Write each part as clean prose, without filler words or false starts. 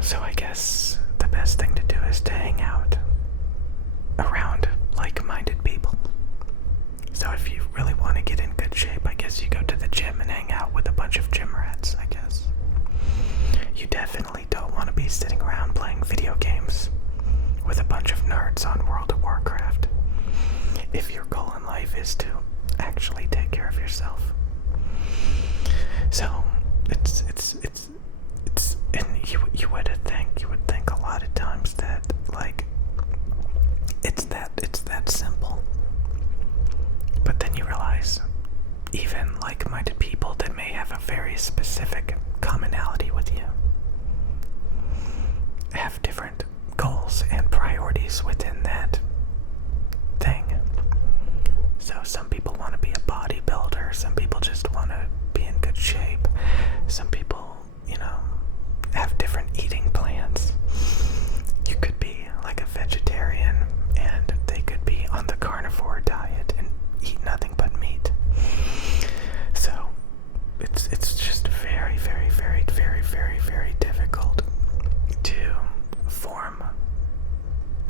So I guess the best thing to do is to hang out around like-minded people. So if you really want to get in good shape, I guess you go to the gym and hang out with a bunch of gym rats, I guess. You definitely don't want to be sitting around playing video games with a bunch of nerds on World of Warcraft. If your goal in life is to actually take care of yourself. So it's and you would think a lot of times that like it's that simple. But then you realize even like-minded people that may have a very specific commonality with you have different goals and priorities within that thing. So some people want to be a bodybuilder, some people just want to be in good shape, some people, have different eating plans. You could be like a vegetarian and they could be on the carnivore diet and eat nothing but meat. So it's just very, very, very, very, very, very difficult to form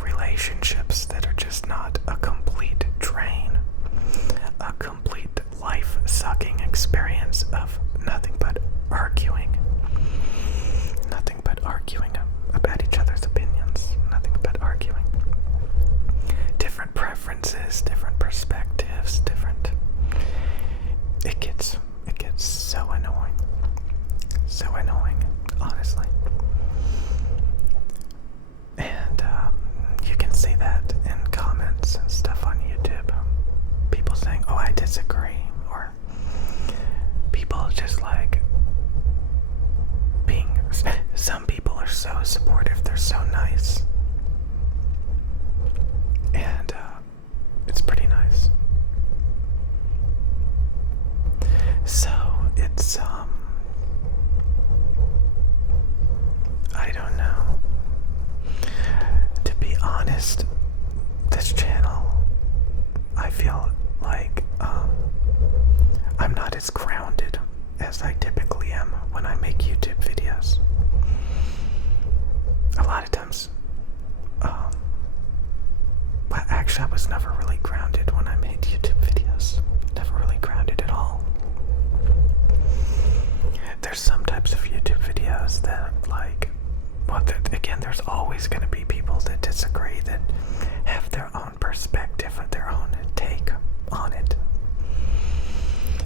relationships that are just not a complete drain, a complete life-sucking experience of nothing but arguing about each other's opinions, nothing but arguing. Different preferences, different perspectives, it gets so annoying, honestly. And you can see that in comments and stuff on YouTube. People saying, "Oh, I disagree," or people just like being. Some people are so supportive; they're so nice, and it's pretty nice. So it's I don't know. To be honest, this channel, I feel like I'm not as grounded as I typically am when I make YouTube videos. A lot of times, well, actually I was never really grounded when I made YouTube videos. Never really grounded at all. There's some types of YouTube videos that again, there's always going to be people that disagree, that have their own perspective or their own take on it.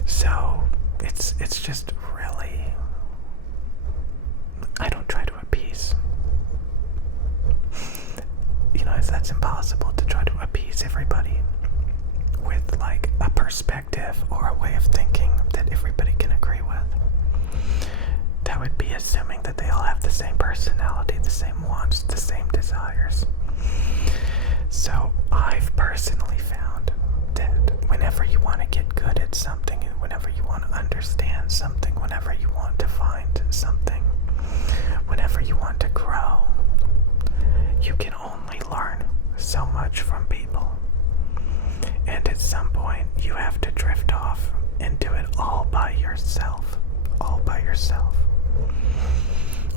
So it's just really, I don't try to appease. That's impossible to try to appease everybody with like a perspective or a way of thinking that everybody can agree with. That would be assuming that they all have the same personality, the same wants, the same desires. So I've personally found that whenever you want to get good at something, and whenever you want to understand something, whenever you want to find something, whenever you want to grow, you can only learn so much from people. And at some point, you have to drift off and do it all by yourself. All by yourself.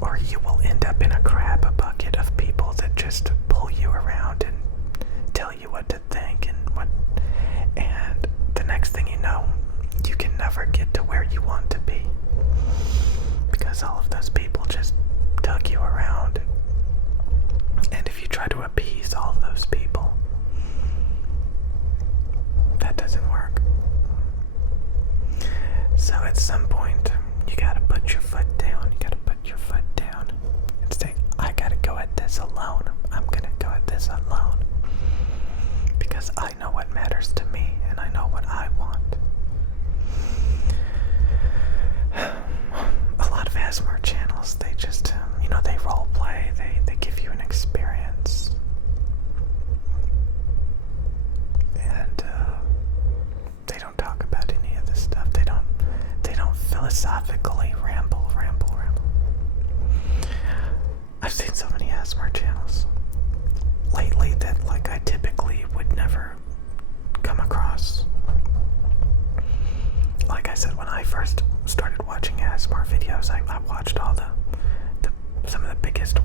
Or you will end up in a crab bucket of people that just pull you around and tell you what to think and the next thing you know, you can never get to where you want to be. Because all of those people just tug you around. And if you try to appease all of those people, that doesn't work. So at some point, you gotta put your foot down. You gotta put your foot down and say, I gotta go at this alone. I'm gonna go at this alone. Because I know what matters to me and I know what I want. A lot of ASMR channels, they just, they role play, they give you an experience. And they don't talk about any of this stuff. They don't philosophically ramble. I've seen so many ASMR channels lately that I typically would never come across. Like I said, when I first started watching ASMR videos, I watched all some of the biggest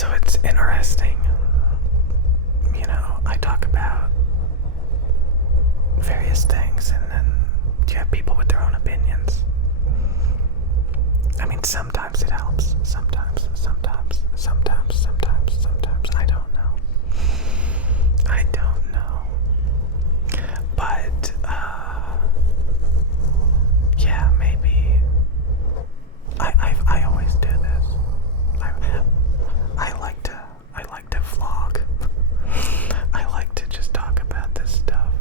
So it's interesting. You know, I talk about various things, and then you have people with their own opinions. I mean, sometimes it helps. Sometimes. I don't know. But, yeah, maybe. I always do this. I like to vlog. I like to just talk about this stuff.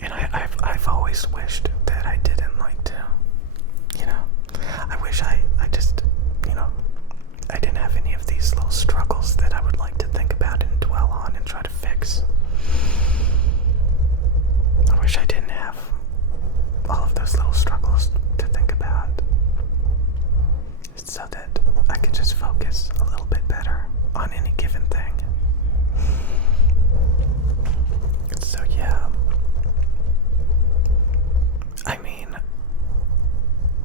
And I've always wished that I didn't like to, you know. I wish I just, you know, I didn't have any of these little struggles that I would like to think about and dwell on and try to fix. I wish I didn't have all of those little struggles to think about, so that I could just focus a little bit better on any given thing. So yeah, I mean,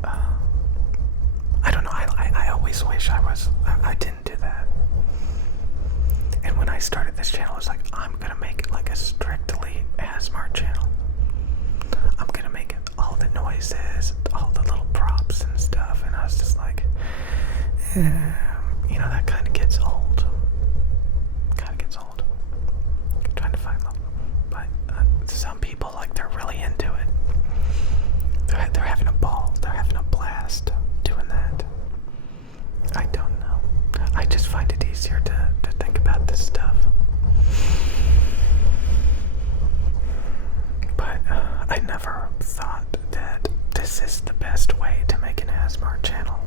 I don't know, I always wish I didn't do that. And when I started this channel, I was like, I'm gonna make it like a strictly ASMR channel. I'm gonna make all the noises, all the little props and stuff, and I was just like, you know, that kind of gets old. I'm trying to find them. But some people, like, they're really into it. They're having a ball. They're having a blast doing that. I don't know. I just find it easier to think about this stuff. But I never thought that this is the best way to make an ASMR channel.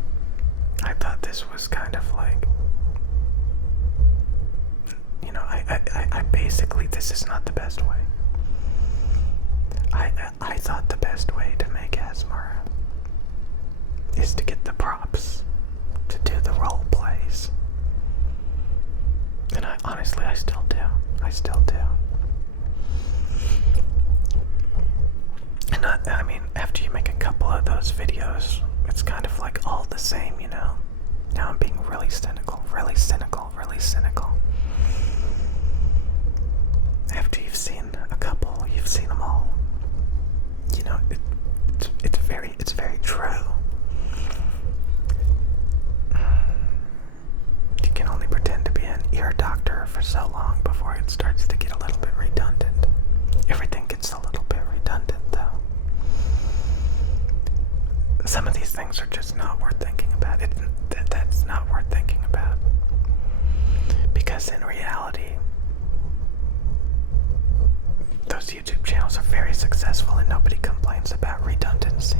I thought this was kind of like, you know, I basically, this is not the best way. I thought the best way to make ASMR is to get the props, to do the role plays. And honestly, I still do. And I mean, after you make a couple of those videos, it's kind of like all the same, you know? Now I'm being really cynical. After you've seen a couple, you've seen them all. You know, it's very true. You can only pretend to be an ear doctor for so long before it starts to get a little bit redundant. Everything gets a little bit redundant, though. Some of these things are just not worth thinking about. That's not worth thinking about. Because in reality, those YouTube channels are very successful and nobody complains about redundancy.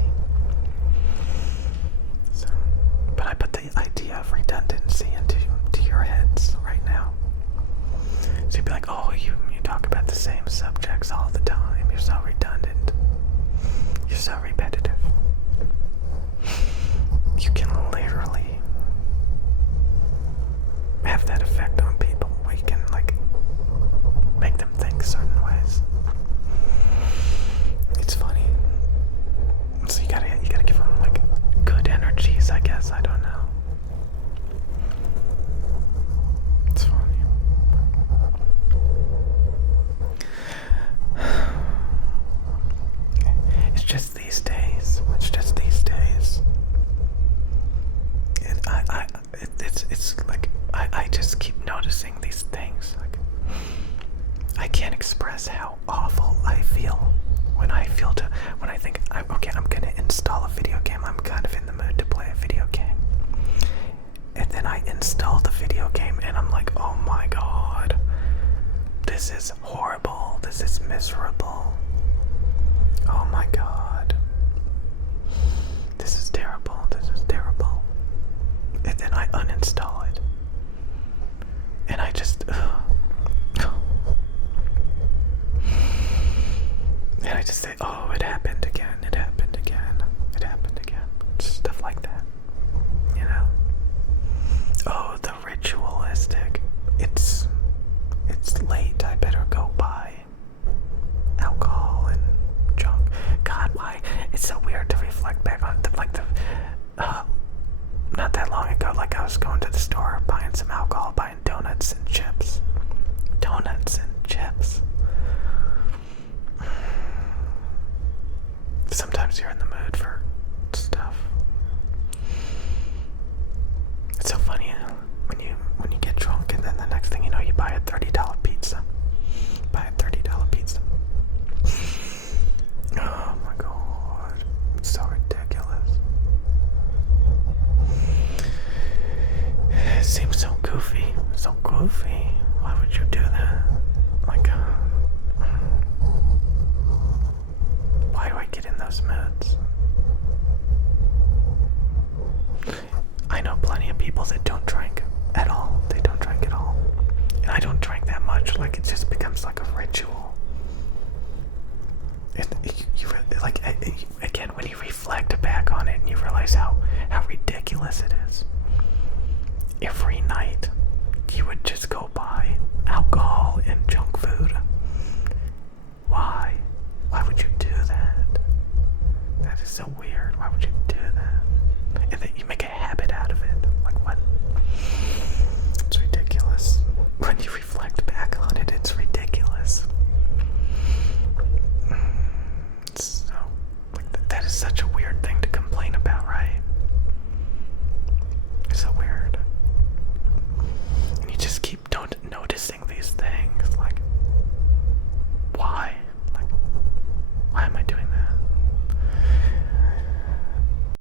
So, but I put the idea of redundancy into your heads right now. So you'd be like, oh, you talk about the same subjects all the time. You're so redundant. You're so repetitive. You can literally have that effect on people where you can, like, make them think certain ways. It's funny. So you gotta give them, like, good energies, I guess. I don't know. It's funny. It's just these days. It's like I just keep noticing these things. Like, I can't express how awful I feel when I think, okay, I'm gonna install a video game. I'm kind of in the mood to play a video game. And then I install the video game and I'm like, oh my god, this is horrible. This is miserable. Oh my god. This is terrible. And then I uninstall it. And I just, and I just say, oh, it happened again. Just stuff like that. You know? Oh, the ritualistic. It's late. I better go buy alcohol and junk. God, why? It's so weird to reflect back on not that long ago, like I was going to the store buying some next thing you know, you buy a $30 pizza. Buy a $30 pizza. Oh my god. It's so ridiculous. It seems so goofy. So goofy. Why would you do that? Like, why do I get in those moods? I know plenty of people that don't drink at all. They don't drink at all. And I don't drink that much. Like, it just becomes like a ritual. And again, when you reflect back on it and you realize how ridiculous it is. Every night, you would just go buy alcohol and junk food. Why? Why would you do that? That is so weird. Why would you do that? And then you make a habit out of it. Like, what? It's ridiculous. When you reflect back on it, it's ridiculous. It's so, like, that is such a